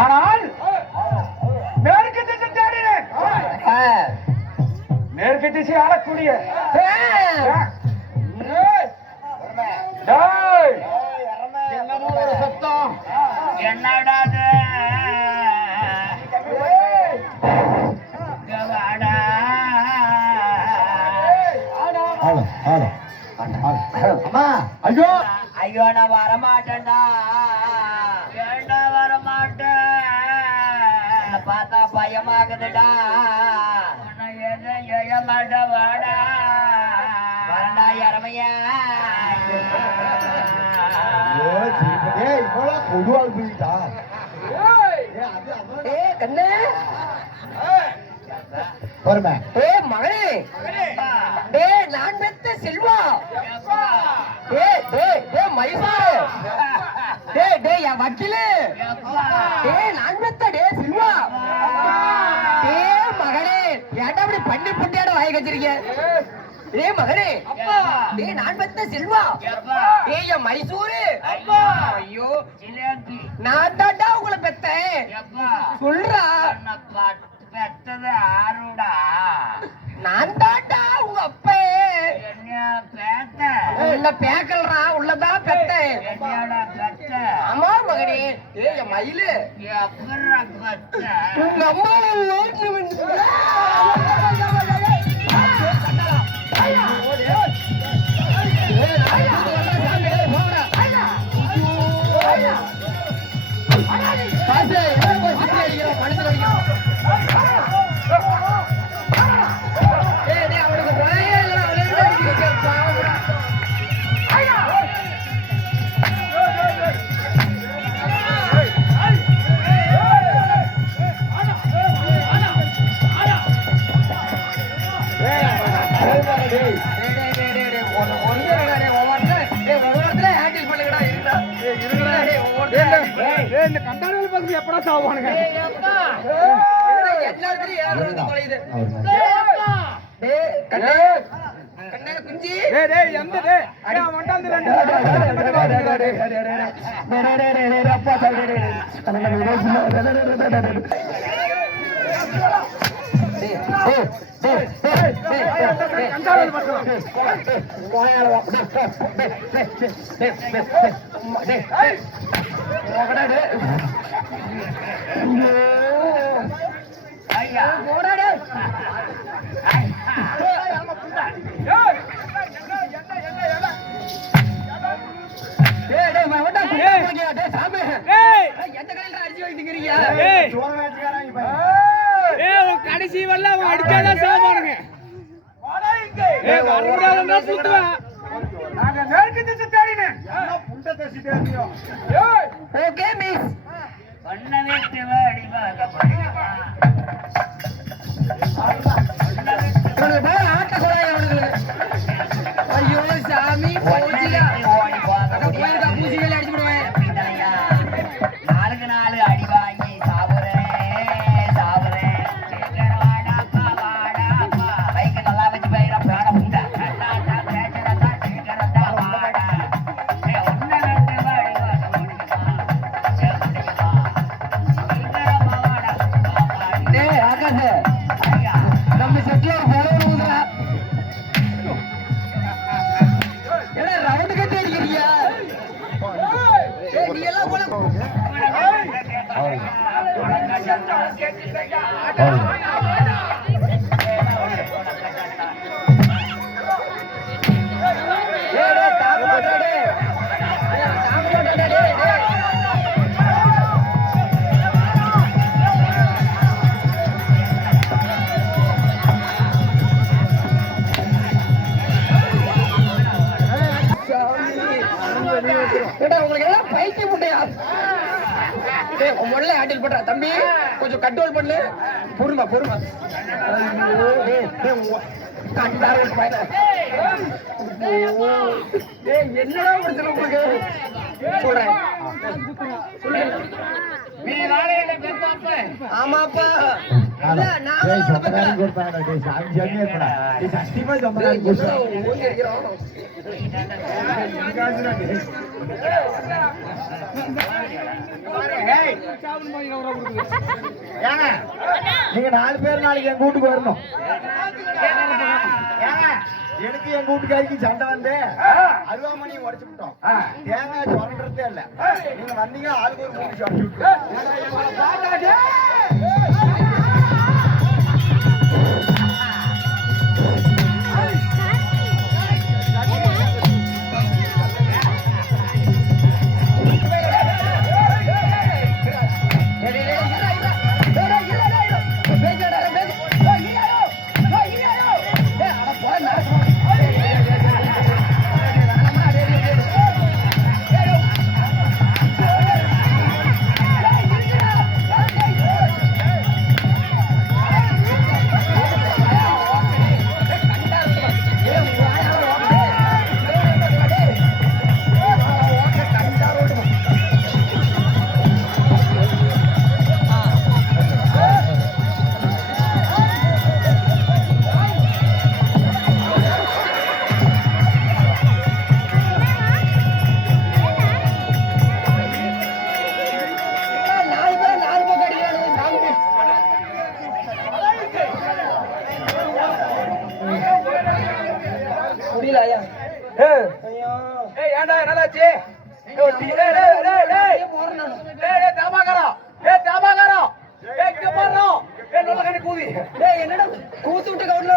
ஆனால் மேற்கு திசை தேடினேன். மேற்கு திசை ஆளக்கூடிய சத்தம் என்னடா ஐயோ ஐயோ நான் வரமாட்டேன்டா ஏண்டா வரமாட்டேன் பார்த்தா பயமாகுதுடா மாட்ட வாடா வரண்டா இறமையா கொடுவாள் போயிட்டா கண்ணு வருமே மகனே நான் பெத்த செல்வா மைசா என் வக்கீலு நான் பெத்த செல்வா மகனே ஏன்டா அப்படி பண்ணி புட்டியாட வாய் வச்சிருக்க மகனே நான் பெத்த செல்வா என் மைசூரு ஐயோ நான் தாண்டா உங்களை பெத்தேன் சொல்றா பெத்தது ஆறுடா நான் தாண்டா உங்க அப்ப உள்ள பேக்கல்றா உள்ளதான் பெத்த ஆமா மகனே மயிலு உங்க அம்மா கண்டார்கள் பசங்க எப்படா சாவானுங்க குஞ்சி கடைசி வரல அவன் அடிச்சாதான் சாப்பாடுங்க நாங்க மேற்கு திசை தேடினேன் ஓகே மிஸ் பண்ண வீட்டு ஐயோ சாமி பூஜைகள் அடிச்சு விடுவேன் நாளுக்கு நாலு அடி வாங்கி சாப்பிடுறேன் பைக்கு நல்லா வச்சு பயிரா பேட புண்டா நம்ம செட்டில ரவுண்டு கட்டி அடிக்கிறியா நீ எல்லாம் போல உங்களுக்கு எல்லாம் பைத்திய முட்டையா முதல்ல ஹேண்டில் பண்ற தம்பி கொஞ்சம் கண்ட்ரோல் பண்ணு பொறுமா என்னடா பிரச்சனை உங்களுக்கு சொல்றேன் ஆமாப்பா நீங்க 4 பேர் நாளைக்கு என் வீட்டுக்கு வரணும். எனக்கு என் வீட்டுக்காரிக்கு சண்டை வந்து அருவாமணி உடைச்சு விட்டோம். தேங்காய் சொல்றதே இல்ல. நீங்க வந்தீங்க ஆளுக்கு ஒரு 3 ஷாட் விட்டு ஏண்டா என்னாச்சு? என்னடா கூத்து விட்டு கவுட்ல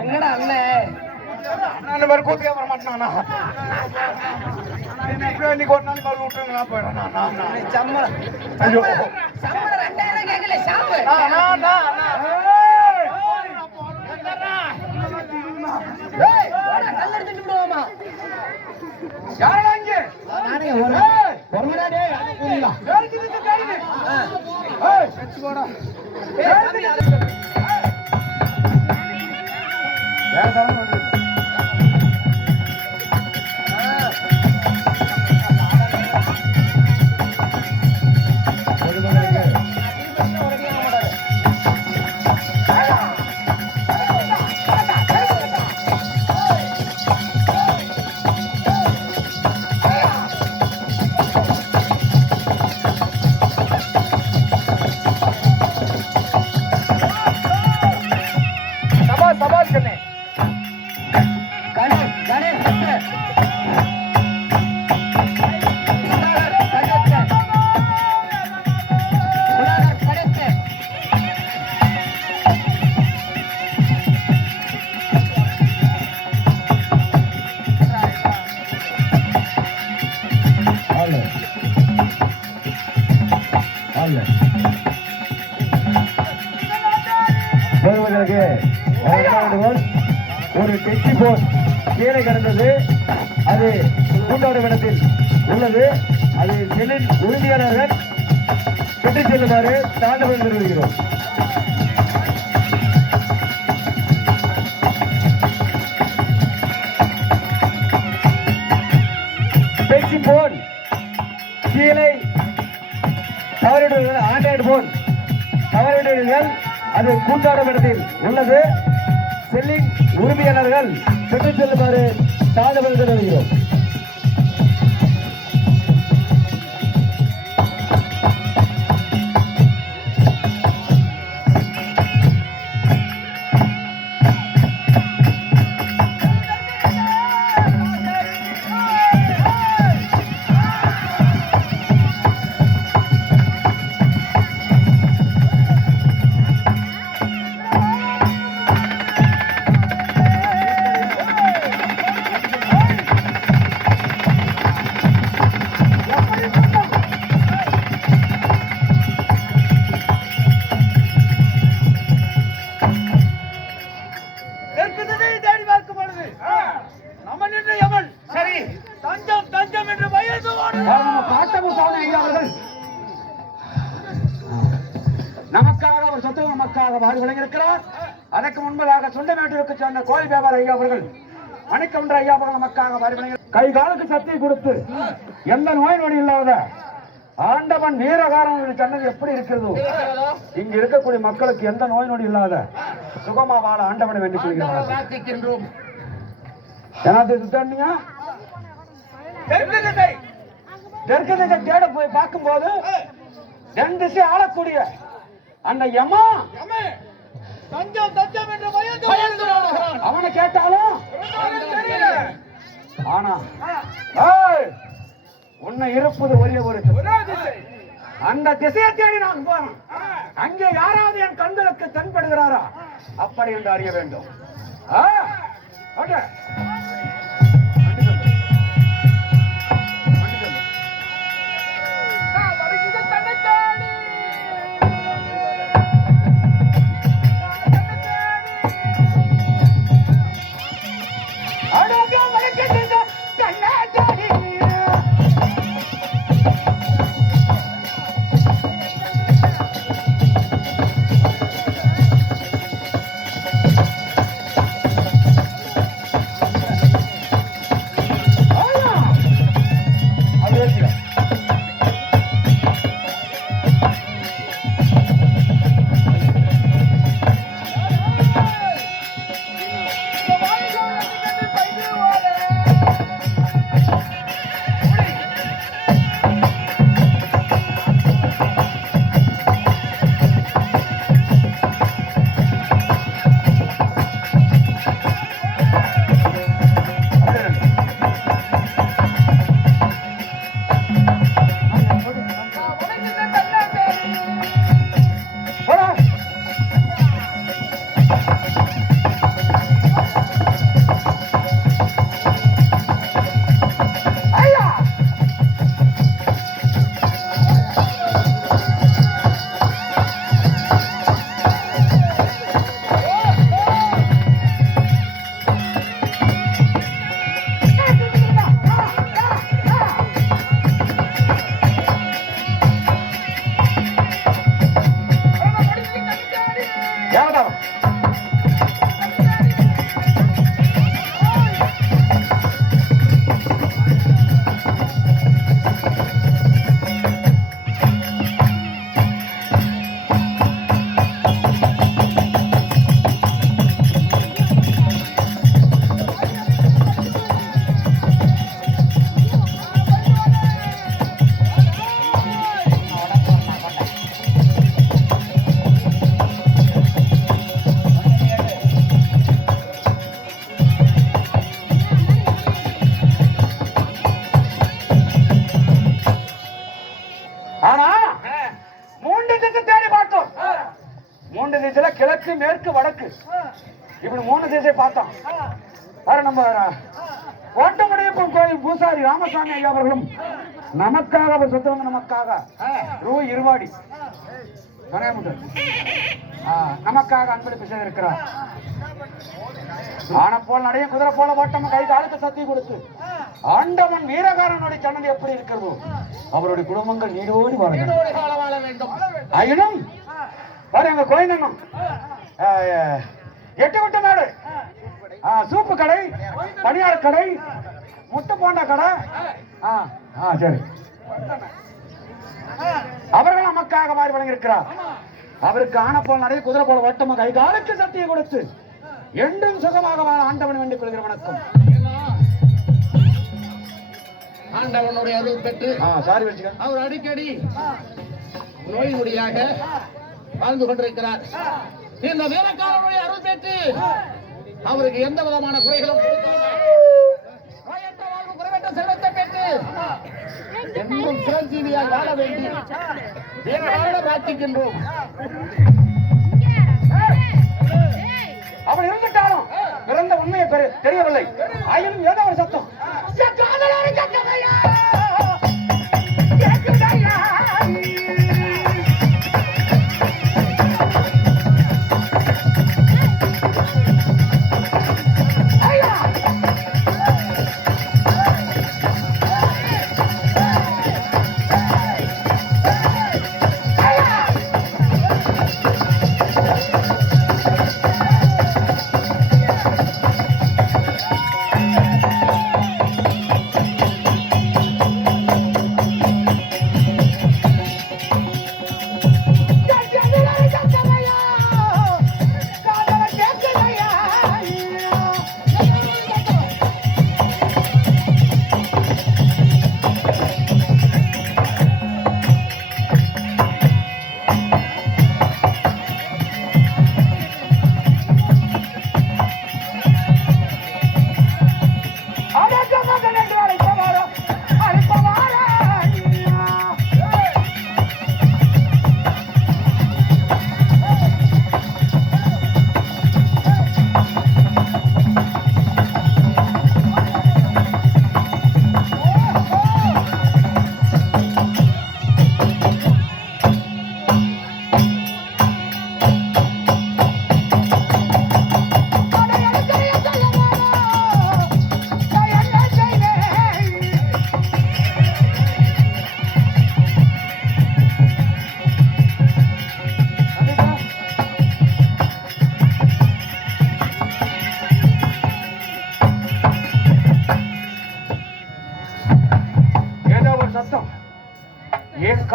என்னடா அண்ணன் மாதிரி கூத்துக்கே வர மாட்டானா? இன்னைக்கு ஒரு நாள் மாதிரி விட்டுருங்க, நான் போயிடுறேன். சம்பளம் 2000 கேட்கல சாவு. கல்லெடுத்துட்டு விடுவோமா? யாரா இங்கே? நானே ஒரு மணி ஒரு டெச்சி போன் கீழே கிடந்தது. அது கூட்டாடும் இடத்தில் உள்ளது. அது செல்லின் உறுதியாளர்கள் பெற்றுச் செல்லுமாறு தாண்டவம் நிறுவுகிறோம். டெச்சி போன் கீழே தவறிவிடுவீர்கள். Android phone தவறிவிடுவீர்கள். அது கூட்டாடும் இடத்தில் உள்ளது. செல்லிங் உரிமையாளர்கள் பெற்றுச் செல்லுமாறு தாழ்வு தெரிவிக்கிறோம். சுகமாக வாரி வழங்கியிருக்கிறார். அதற்கு முன்பதாக சுண்டமேட்டூருக்கு சேர்ந்த கோயில் வியாபார ஐயா அவர்கள் மணிக்கவுண்டர் ஐயா அவர்கள் நமக்காக வாரி வழங்கி கை காலுக்கு சக்தி கொடுத்து எந்த நோய் நொடி இல்லாத ஆண்டவன் வீரகாரன் சொன்னது எப்படி இருக்கிறதோ இங்க இருக்கக்கூடிய மக்களுக்கு எந்த நோய் நொடி இல்லாத சுகமா வாழ ஆண்டவனை வேண்டிக் கொள்கிறோம். தெற்கு திசை தேட போய் பார்க்கும் போது தென் திசை ஆளக்கூடிய அந்த யமா அவனை கேட்டாலும் ஆனா உன்னை இருப்பது ஒரே ஒரு அந்த திசையை தேடி நான் போறேன். அங்கே யாராவது என் கண்களுக்கு தென்படுகிறாரா அப்படி என்று அறிய வேண்டும். கிழக்கு மேற்கு வடக்கு இப்படி 3 திசை பார்த்தோம். நம்ம கோட்டமடையப்பன் கோயில் பூசாரி ராமசாமி ஐயா அவர்களும் நமக்காக சுத்தவங்க நமக்காக இருவாடி நமக்காக அன்பளிப்பு செய்திருக்கிறார். ஆன போல் நடைய குதிரை போல ஓட்டம் கை காலுக்கு சக்தி கொடுத்து ஆண்டவன் வீரகாரனுடைய சன்னதி எப்படி இருக்கிறதோ அவருடைய குடும்பங்கள் நீடோடி வாழ வேண்டும். ஆயினும் எங்க கோயிலும் 8 குட்ட நாடு சூப்பு கடை, பணியார் கடை, முட்டை போண்டா கடை. சரி, அவர்கள் நமக்காக மாறி வழங்கியிருக்கிறார். அவருக்கு ஆன போல் நிறைய குதிரை போல ஓட்டமாக கை காலுக்கு சக்தியை கொடுத்து என்றும் சுகமாக வாழ ஆண்டவன் வேண்டிக் கொள்கிற வணக்கம். ஆண்டவனுடைய அருள் பெற்று அவர் அடிக்கடி நோய் நொடியாக வாழ்ந்து கொண்டிருக்கிறார். இந்த வீரக்காரனுடைய அருள் பெற்று அவருக்கு எந்த விதமான குறைகளும் குறைவற்ற செல்வத்தை பெற்று என்றும் சிரஞ்சீவியாக வாழ வேண்டி வீரகாரனை பிரார்த்திக்கின்றோம். அவர் இருந்துட்டாலும் பிறந்த உண்மையை தெரியவில்லை. ஆயினும் ஏதோ ஒரு சத்தம்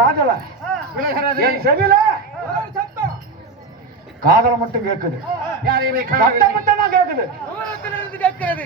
காதல விலகிறது. என் செவில சத்தம் காதல மட்டும் கேக்குது, யாரையுமே சத்தம் மட்டும் தான் கேக்குது. தூரத்திலிருந்து கேட்கிறது.